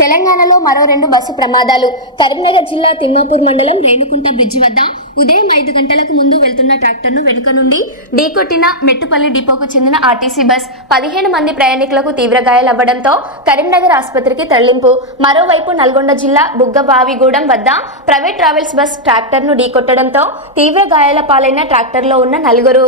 తెలంగాణలో మరో 2 బస్సు ప్రమాదాలు. కరీంనగర్ జిల్లా తిమ్మాపూర్ మండలం రేణుకుంట బ్రిడ్జి వద్ద ఉదయం 5 గంటలకు ముందు వెళ్తున్న ట్రాక్టర్ను వెనుక నుండి ఢీకొట్టిన మెట్టుపల్లి డిపోకు చెందిన ఆర్టీసీ బస్ 15 మంది ప్రయాణికులకు తీవ్ర గాయాలవ్వడంతో కరీంనగర్ ఆసుపత్రికి తరలింపు. మరోవైపు నల్గొండ జిల్లా బుగ్గబావిగూడెం వద్ద ప్రైవేట్ ట్రావెల్స్ బస్ ట్రాక్టర్ను ఢీకొట్టడంతో తీవ్ర గాయాల పాలైన ట్రాక్టర్లో ఉన్న 4.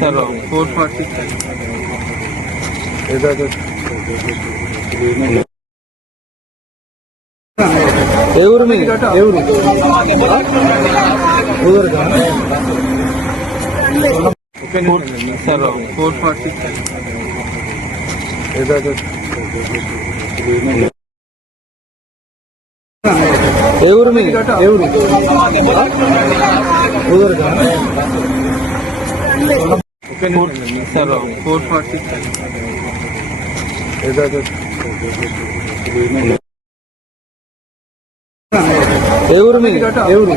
सर 440 ఎవరు మీ ఎవరు सर 440 ఎవరు మీ ఎవరు सर 440 ఎవరు మీ ఎవరు